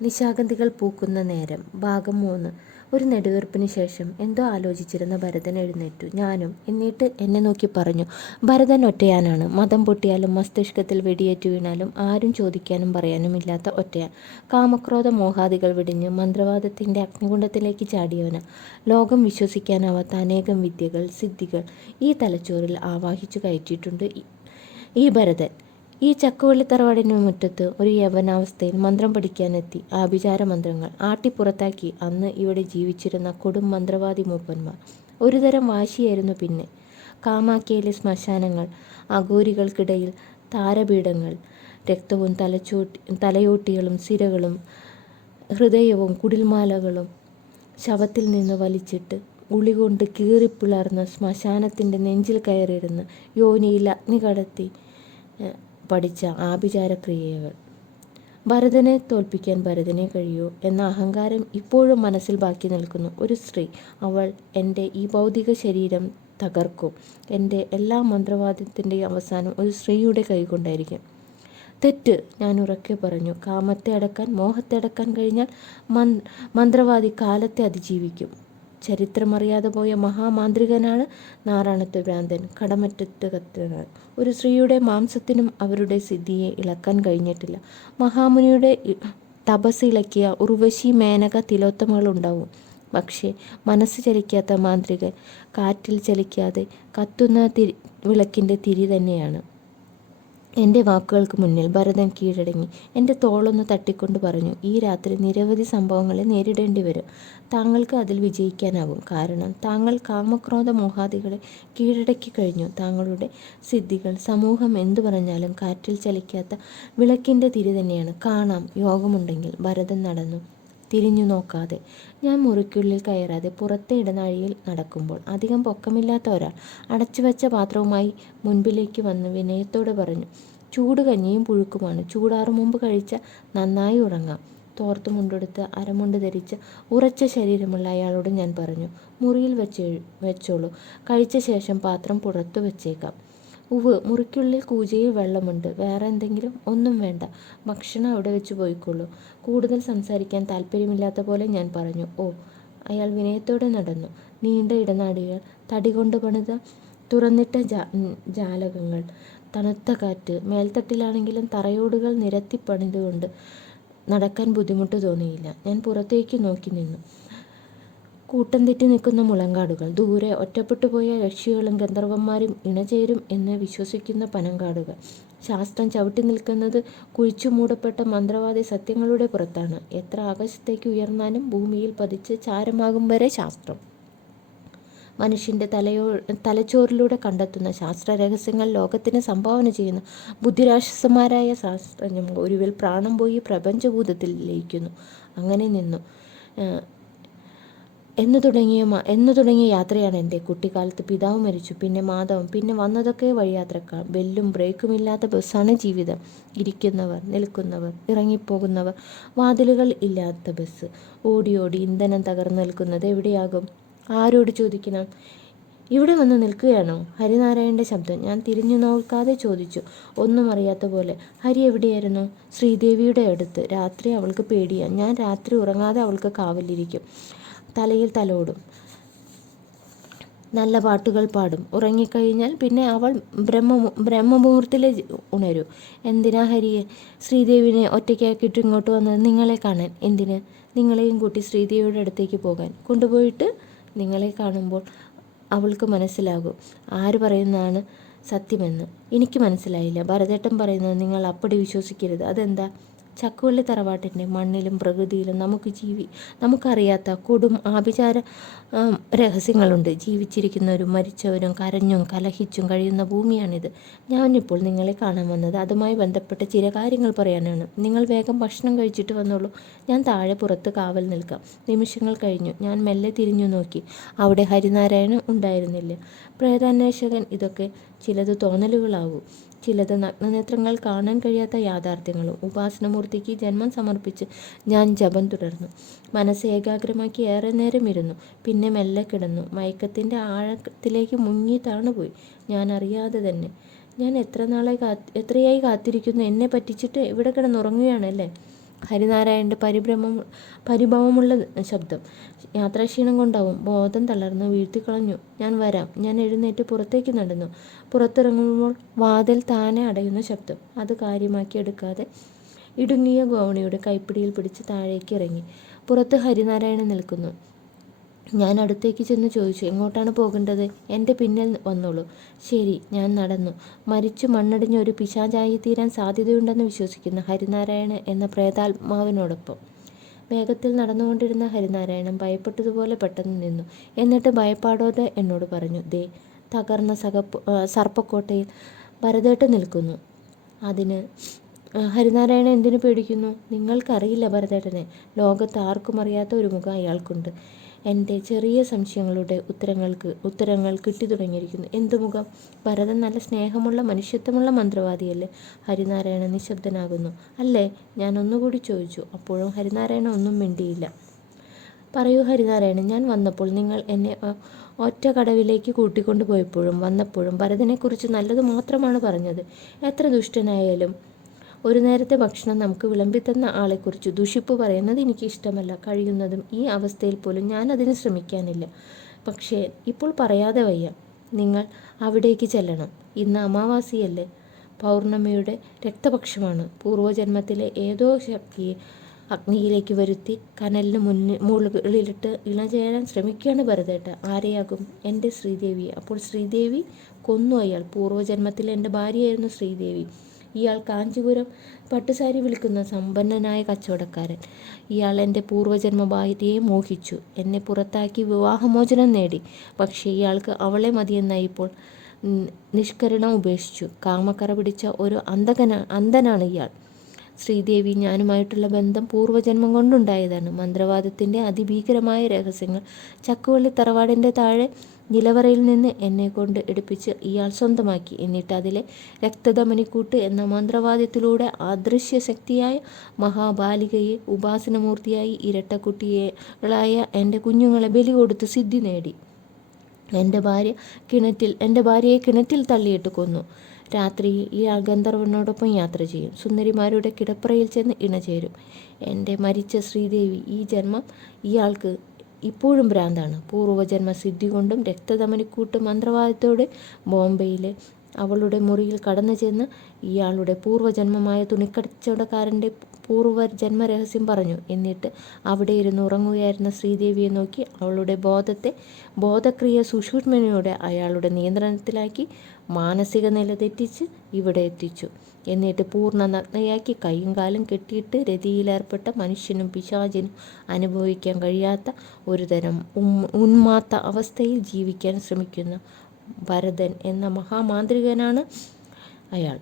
നിശാഗന്ധികൾ പൂക്കുന്ന നേരം ഭാഗം 3. ഒരു നെടുവീർപ്പിന് ശേഷം എന്തോ ആലോചിച്ചിരുന്ന ഭരതൻ എഴുന്നേറ്റു. ഞാനും. എന്നിട്ട് എന്നെ നോക്കി പറഞ്ഞു, ഭരതൻ ഒറ്റയാനാണ്. മതം പൊട്ടിയാലും മസ്തിഷ്കത്തിൽ വെടിയേറ്റു വീണാലും ആരും ചോദിക്കാനും പറയാനും ഇല്ലാത്ത ഒറ്റയാൻ. കാമക്രോധ മോഹാദികൾ വെടിഞ്ഞ് മന്ത്രവാദത്തിൻ്റെ അഗ്നികുണ്ഡത്തിലേക്ക് ചാടിയവനാ. ലോകം വിശ്വസിക്കാനാവാത്ത അനേകം വിദ്യകൾ, സിദ്ധികൾ ഈ തലച്ചോറിൽ ആവാഹിച്ചു കയറ്റിയിട്ടുണ്ട് ഈ ഭരതൻ. ഈ ചക്കുവള്ളിത്തറവാടിന് മുറ്റത്ത് ഒരു യവനാവസ്ഥയിൽ മന്ത്രം പഠിക്കാനെത്തി. ആഭിചാര മന്ത്രങ്ങൾ ആട്ടിപ്പുറത്താക്കി അന്ന് ഇവിടെ ജീവിച്ചിരുന്ന കൊടും മന്ത്രവാദി മൂപ്പന്മാർ. ഒരുതരം വാശിയായിരുന്നു പിന്നെ. കാമാക്കിയയിലെ ശ്മശാനങ്ങൾ, അഘോരികൾക്കിടയിൽ താരപീഠങ്ങൾ, രക്തവും തലയോട്ടികളും സിരകളും ഹൃദയവും കുടിൽമാലകളും ശവത്തിൽ നിന്ന് വലിച്ചിട്ട് ഉളികൊണ്ട് കീറിപ്പിളർന്ന് ശ്മശാനത്തിൻ്റെ നെഞ്ചിൽ കയറിയിരുന്ന് യോനിയിൽ അഗ്നി കടത്തി പഠിച്ച ആഭിചാരക്രിയകൾ. ഭരതനെ തോൽപ്പിക്കാൻ ഭരതനെ കഴിയൂ എന്ന അഹങ്കാരം ഇപ്പോഴും മനസ്സിൽ ബാക്കി നിൽക്കുന്നു. ഒരു സ്ത്രീ, അവൾ എൻ്റെ ഈ ഭൗതിക ശരീരം തകർക്കും. എൻ്റെ എല്ലാ മന്ത്രവാദത്തിൻ്റെയും അവസാനം ഒരു സ്ത്രീയുടെ കൈകൊണ്ടായിരിക്കും. തെറ്റ്, ഞാൻ ഉറക്കെ പറഞ്ഞു. കാമത്തെ അടക്കാൻ, മോഹത്തെ അടക്കാൻ കഴിഞ്ഞാൽ മന്ത്രവാദി കാലത്തെ അതിജീവിക്കും. ചരിത്രമറിയാതെ പോയ മഹാമാന്ത്രികനാണ് നാറാണത്ത് ഭ്രാന്തൻ, കടമറ്റത്ത്. ഒരു സ്ത്രീയുടെ മാംസത്തിനും അവരുടെ സിദ്ധിയെ ഇളക്കാൻ കഴിഞ്ഞിട്ടില്ല. മഹാമുനിയുടെ തപസ് ഇളക്കിയ ഉർവശി, മേനക, തിലോത്തമകളുണ്ടാവും. പക്ഷേ മനസ്സ് ചലിക്കാത്ത മാന്ത്രികൻ കാറ്റിൽ ചലിക്കാതെ കത്തുന്ന വിളക്കിൻ്റെ തിരി തന്നെയാണ്. എൻ്റെ വാക്കുകൾക്ക് മുന്നിൽ ഭരതൻ കീഴടങ്ങി. എൻ്റെ തോളൊന്ന് തട്ടിക്കൊണ്ട് പറഞ്ഞു, ഈ രാത്രി നിരവധി സംഭവങ്ങളെ നേരിടേണ്ടി വരും. താങ്കൾക്ക് അതിൽ വിജയിക്കാനാവും. കാരണം താങ്കൾ കാമക്രോധ മോഹാദികളെ കീഴടക്കി കഴിഞ്ഞു. താങ്കളുടെ സിദ്ധികൾ സമൂഹം എന്തു പറഞ്ഞാലും കാറ്റിൽ ചലിക്കാത്ത വിളക്കിൻ്റെ തിരി തന്നെയാണ്. കാണാം, യോഗമുണ്ടെങ്കിൽ. ഭരതൻ നടന്നു, തിരിഞ്ഞു നോക്കാതെ. ഞാൻ മുറിക്കുള്ളിൽ കയറാതെ പുറത്തെ ഇടനാഴിയിൽ നടക്കുമ്പോൾ അധികം പൊക്കമില്ലാത്ത ഒരാൾ അടച്ചുവെച്ച പാത്രവുമായി മുൻപിലേക്ക് വന്ന് വിനയത്തോടെ പറഞ്ഞു, ചൂട് കഞ്ഞിയും പുഴുക്കുമാണ്. ചൂടാറു മുമ്പ് കഴിച്ച നന്നായി ഉറങ്ങാം. തോർത്ത് മുണ്ടെടുത്ത് അരമുണ്ട് ധരിച്ച ഉറച്ച ശരീരമുള്ള അയാളോട് ഞാൻ പറഞ്ഞു, മുറിയിൽ വെച്ചോളൂ. കഴിച്ച ശേഷം പാത്രം പുറത്തു വെച്ചേക്കാം. ഉവ്, മുറിക്കുള്ളിൽ കൂജയിൽ വെള്ളമുണ്ട്. വേറെ എന്തെങ്കിലും? ഒന്നും വേണ്ട, ഭക്ഷണം അവിടെ വെച്ച് പോയിക്കോളൂ. കൂടുതൽ സംസാരിക്കാൻ താല്പര്യമില്ലാത്ത പോലെ ഞാൻ പറഞ്ഞു. ഓ. അയാൾ വിനയത്തോടെ നടന്നു. നീണ്ട ഇടനാഴികൾ, തടി കൊണ്ട് പണിത തുറന്നിട്ട ജാലകങ്ങൾ, തണുത്ത കാറ്റ്. മേൽത്തട്ടിലാണെങ്കിലും തറയോടുകൾ നിരത്തി പണിതുകൊണ്ട് നടക്കാൻ ബുദ്ധിമുട്ട് തോന്നിയില്ല. ഞാൻ പുറത്തേക്ക് നോക്കി നിന്നു. കൂട്ടം തെറ്റി നിൽക്കുന്ന മുളങ്കാടുകൾ, ദൂരെ ഒറ്റപ്പെട്ടുപോയ യക്ഷികളും ഗന്ധർവന്മാരും ഇണചേരും എന്ന് വിശ്വസിക്കുന്ന പനങ്കാടുകൾ. ശാസ്ത്രം ചവിട്ടി നിൽക്കുന്നത് കുഴിച്ചു മൂടപ്പെട്ട മന്ത്രവാദി സത്യങ്ങളുടെ പുറത്താണ്. എത്ര ആകാശത്തേക്ക് ഉയർന്നാലും ഭൂമിയിൽ പതിച്ച് ചാരമാകും വരെ ശാസ്ത്രം. മനുഷ്യൻ്റെ തലച്ചോറിലൂടെ കണ്ടെത്തുന്ന ശാസ്ത്ര രഹസ്യങ്ങൾ ലോകത്തിന് സംഭാവന ചെയ്യുന്ന ബുദ്ധിരാക്ഷസന്മാരായ ശാസ്ത്രജ്ഞർ ഒടുവിൽ പ്രാണം പോയി പ്രപഞ്ചഭൂതത്തിൽ ലയിക്കുന്നു. അങ്ങനെ നിന്നു എന്നു തുടങ്ങിയ യാത്രയാണ് എൻ്റെ. കുട്ടിക്കാലത്ത് പിതാവ് മരിച്ചു, പിന്നെ മാധവം, പിന്നെ വന്നതൊക്കെ വഴിയാത്രക്കാർ. ബെല്ലും ബ്രേക്കും ഇല്ലാത്ത ബസ്സാണ് ജീവിതം. ഇരിക്കുന്നവർ, നിൽക്കുന്നവർ, ഇറങ്ങിപ്പോകുന്നവർ. വാതിലുകൾ ഇല്ലാത്ത ബസ്. ഓടി ഓടി ഇന്ധനം തകർന്നു നിൽക്കുന്നത് എവിടെയാകും? ആരോട് ചോദിക്കണം? ഇവിടെ വന്ന് നിൽക്കുകയാണോ? ഹരിനാരായണൻ്റെ ശബ്ദം. ഞാൻ തിരിഞ്ഞു നോക്കാതെ ചോദിച്ചു, ഒന്നും അറിയാത്ത പോലെ. ഹരി എവിടെയായിരുന്നു? ശ്രീദേവിയുടെ അടുത്ത്. രാത്രി അവൾക്ക് പേടിയാണ്. ഞാൻ രാത്രി ഉറങ്ങാതെ അവൾക്ക് കാവലിരിക്കും. തലയിൽ തലോടും, നല്ല പാട്ടുകൾ പാടും. ഉറങ്ങിക്കഴിഞ്ഞാൽ പിന്നെ അവൾ ബ്രഹ്മമുഹൂർത്തിൽ ഉണരൂ. എന്തിനാ ഹരിയെ ശ്രീദേവിനെ ഒറ്റയ്ക്കാക്കിയിട്ട് ഇങ്ങോട്ട് വന്നത്? നിങ്ങളെ കാണാൻ. എന്തിന്? നിങ്ങളെയും കൂട്ടി ശ്രീദേവിയുടെ അടുത്തേക്ക് പോകാൻ. കൊണ്ടുപോയിട്ട് നിങ്ങളെ കാണുമ്പോൾ അവൾക്ക് മനസ്സിലാകും ആര് പറയുന്നതാണ് സത്യമെന്ന്. എനിക്ക് മനസ്സിലായില്ല. ഭരതേട്ടൻ പറയുന്നത് നിങ്ങൾ അപ്പടി വിശ്വസിക്കരുത്. അതെന്താ? ചക്കുവള്ളി തറവാട്ടിൻ്റെ മണ്ണിലും പ്രകൃതിയിലും നമുക്കറിയാത്ത കൊടും ആഭിചാര രഹസ്യങ്ങളുണ്ട്. ജീവിച്ചിരിക്കുന്നവരും മരിച്ചവരും കരഞ്ഞും കലഹിച്ചും കഴിയുന്ന ഭൂമിയാണിത്. ഞാനിപ്പോൾ നിങ്ങളെ കാണാൻ വന്നത് അതുമായി ബന്ധപ്പെട്ട ചില കാര്യങ്ങൾ പറയാനാണ്. നിങ്ങൾ വേഗം ഭക്ഷണം കഴിച്ചിട്ട് വന്നോളൂ. ഞാൻ താഴെ പുറത്ത് കാവൽ നിൽക്കാം. നിമിഷങ്ങൾ കഴിഞ്ഞു. ഞാൻ മെല്ലെ തിരിഞ്ഞു നോക്കി. അവിടെ ഹരിനാരായണൻ ഉണ്ടായിരുന്നില്ല. പ്രേതാന്വേഷകൻ. ഇതൊക്കെ ചിലത് തോന്നലുകളാവും, ചിലത് നഗ്നനേത്രങ്ങൾ കാണാൻ കഴിയാത്ത യാഥാർത്ഥ്യങ്ങളും. ഉപാസനമൂർത്തിക്ക് ജന്മം സമർപ്പിച്ച് ഞാൻ ജപം തുടർന്നു. മനസ്സ് ഏകാഗ്രമാക്കി ഏറെ നേരം ഇരുന്നു. പിന്നെ മെല്ലെ കിടന്നു. മയക്കത്തിൻ്റെ ആഴത്തിലേക്ക് മുങ്ങി താണുപോയി. ഞാൻ അറിയാതെ തന്നെ. ഞാൻ എത്രയായി കാത്തിരിക്കുന്നു. എന്നെ പറ്റിച്ചിട്ട് ഇവിടെ കിടന്നുറങ്ങുകയാണല്ലേ? ഹരിനാരായണൻ്റെ പരിഭവമുള്ള ശബ്ദം. യാത്രാക്ഷീണം കൊണ്ടാവും. ബോധം തളർന്ന് വീഴ്ത്തിക്കളഞ്ഞു. ഞാൻ വരാം. ഞാൻ എഴുന്നേറ്റ് പുറത്തേക്ക് നടന്നു. പുറത്തിറങ്ങുമ്പോൾ വാതിൽ താനെ അടയുന്ന ശബ്ദം. അത് കാര്യമാക്കി എടുക്കാതെ ഇടുങ്ങിയ ഗോവണിയുടെ കൈപ്പിടിയിൽ പിടിച്ച് താഴേക്ക് ഇറങ്ങി. പുറത്ത് ഹരിനാരായണൻ നിൽക്കുന്നു. ഞാൻ അടുത്തേക്ക് ചെന്ന് ചോദിച്ചു, എങ്ങോട്ടാണ് പോകേണ്ടത്? എൻ്റെ പിന്നിൽ വന്നോളൂ. ശരി. ഞാൻ നടന്നു. മരിച്ചു മണ്ണടിഞ്ഞ ഒരു പിശാചായി തീരാൻ സാധ്യതയുണ്ടെന്ന് വിശ്വസിക്കുന്ന ഹരിനാരായണൻ എന്ന പ്രേതാത്മാവിനോടൊപ്പം. വേഗത്തിൽ നടന്നുകൊണ്ടിരുന്ന ഹരിനാരായണൻ ഭയപ്പെട്ടതുപോലെ പെട്ടെന്ന് നിന്നു. എന്നിട്ട് ഭയപ്പാടോടെ എന്നോട് പറഞ്ഞു, ദേ, തകർന്ന സർപ്പക്കോട്ടയിൽ ഭരതേട്ടൻ നിൽക്കുന്നു. അതിന് ഹരിനാരായണൻ എന്തിനു പേടിക്കുന്നു? നിങ്ങൾക്കറിയില്ല ഭരതേട്ടനെ. ലോകത്ത് ആർക്കും അറിയാത്ത ഒരു മുഖം അയാൾക്കുണ്ട്. എൻ്റെ ചെറിയ സംശയങ്ങളുടെ ഉത്തരങ്ങൾ കിട്ടി തുടങ്ങിയിരിക്കുന്നു. എന്തു മുഖം? ഭരതൻ നല്ല സ്നേഹമുള്ള മനുഷ്യത്വമുള്ള മന്ത്രവാദിയല്ലേ? ഹരിനാരായണൻ നിശബ്ദനാകുന്നു. അല്ലേ? ഞാൻ ഒന്നുകൂടി ചോദിച്ചു. അപ്പോഴും ഹരിനാരായണൻ ഒന്നും മിണ്ടിയില്ല. പറയൂ ഹരിനാരായണൻ, ഞാൻ വന്നപ്പോൾ നിങ്ങൾ എന്നെ ഒറ്റ കടവിലേക്ക് കൂട്ടിക്കൊണ്ടു പോയപ്പോഴും വന്നപ്പോഴും ഭരതനെക്കുറിച്ച് നല്ലത് മാത്രമാണ് പറഞ്ഞത്. എത്ര ദുഷ്ടനായാലും ഒരു നേരത്തെ ഭക്ഷണം നമുക്ക് വിളമ്പിത്തന്ന ആളെക്കുറിച്ച് ദുഷിപ്പ് പറയുന്നത് എനിക്ക് ഇഷ്ടമല്ല. കഴിയുന്നതും ഈ അവസ്ഥയിൽ പോലും ഞാൻ അതിന് ശ്രമിക്കാനില്ല. പക്ഷേ ഇപ്പോൾ പറയാതെ വയ്യ. നിങ്ങൾ അവിടേക്ക് ചെല്ലണം. ഇന്ന് അമാവാസിയല്ലേ? പൗർണമിയുടെ രക്തപക്ഷമാണ്. പൂർവ്വജന്മത്തിലെ ഏതോ ശക്തിയെ അഗ്നിയിലേക്ക് വരുത്തി കനലിന് മുകളിലിട്ട് ഇണചേരാൻ ശ്രമിക്കുകയാണ് ഭരതേട്ട. ആരെയാകും? എൻ്റെ ശ്രീദേവിയെ. അപ്പോൾ ശ്രീദേവി കൊന്നു അയാൾ. പൂർവ്വജന്മത്തിൽ എൻ്റെ ഭാര്യയായിരുന്നു ശ്രീദേവി. ഇയാൾ കാഞ്ചീപുരം പട്ടുസാരി വിൽക്കുന്ന സമ്പന്നനായ കച്ചവടക്കാരൻ. ഇയാൾ എൻ്റെ പൂർവ്വജന്മ ഭാര്യയെ മോഹിച്ചു. എന്നെ പുറത്താക്കി വിവാഹമോചനം നേടി. പക്ഷേ ഇയാൾക്ക് അവളെ മതിയെന്നായി. നിഷ്കരണം ഉപേക്ഷിച്ചു. കാമക്കറ പിടിച്ച ഒരു അന്ധനാണ് ഇയാൾ. ശ്രീദേവി ഞാനുമായിട്ടുള്ള ബന്ധം പൂർവ്വജന്മം കൊണ്ടുണ്ടായതാണ്. മന്ത്രവാദത്തിൻ്റെ അതിഭീകരമായ രഹസ്യങ്ങൾ ചക്കുവള്ളി തറവാടിൻ്റെ താഴെ നിലവറയിൽ നിന്ന് എന്നെക്കൊണ്ട് എടുപ്പിച്ച് ഇയാൾ സ്വന്തമാക്കി. എന്നിട്ട് അതിലെ രക്തധമനിക്കൂട്ട് എന്ന മന്ത്രവാദത്തിലൂടെ അദൃശ്യ ശക്തിയായ മഹാബാലികയെ ഉപാസനമൂർത്തിയായി ഇരട്ടക്കുട്ടികളായ എൻ്റെ കുഞ്ഞുങ്ങളെ ബലി കൊടുത്ത് സിദ്ധി നേടി. എൻ്റെ ഭാര്യയെ കിണറ്റിൽ തള്ളിയിട്ട് കൊന്നു. രാത്രിയിൽ ഇയാൾ ഗന്ധർവനോടൊപ്പം യാത്ര ചെയ്യും. സുന്ദരിമാരുടെ കിടപ്പറയിൽ ചെന്ന് ഇണചേരും. എൻ്റെ മരിച്ച ശ്രീദേവി ഈ ജന്മം ഇയാൾക്ക് ഇപ്പോഴും ഭ്രാന്താണ്. പൂർവ്വജന്മ സിദ്ധി കൊണ്ടും രക്തധമനിക്കൂട്ട് മന്ത്രവാദത്തോടെ ബോംബെയിലെ അവളുടെ മുറിയിൽ കടന്നു ചെന്ന് ഇയാളുടെ പൂർവ്വജന്മമായ തുണിക്കച്ചവടക്കാരൻ്റെ പൂർവ്വജന്മരഹസ്യം പറഞ്ഞു. എന്നിട്ട് അവിടെ ഇരുന്ന് ഉറങ്ങുകയായിരുന്ന ശ്രീദേവിയെ നോക്കി അവളുടെ ബോധക്രിയ സുഷുമ്നയോടെ അയാളുടെ നിയന്ത്രണത്തിലാക്കി മാനസിക നില തെറ്റിച്ച് ഇവിടെ എത്തിച്ചു. എന്നിട്ട് പൂർണ്ണ നഗ്നയാക്കി കൈയും കാലും കെട്ടിയിട്ട് രതിയിലേർപ്പെട്ട മനുഷ്യനും പിശാചിനും അനുഭവിക്കാൻ കഴിയാത്ത ഒരുതരം ഉന്മാത്ത അവസ്ഥയിൽ ജീവിക്കാൻ ശ്രമിക്കുന്ന ഭരതൻ എന്ന മഹാമാന്ത്രികനാണ് അയാൾ.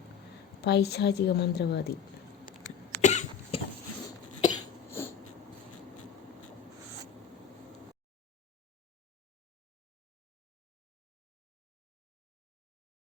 പൈശാചിക മന്ത്രവാദി.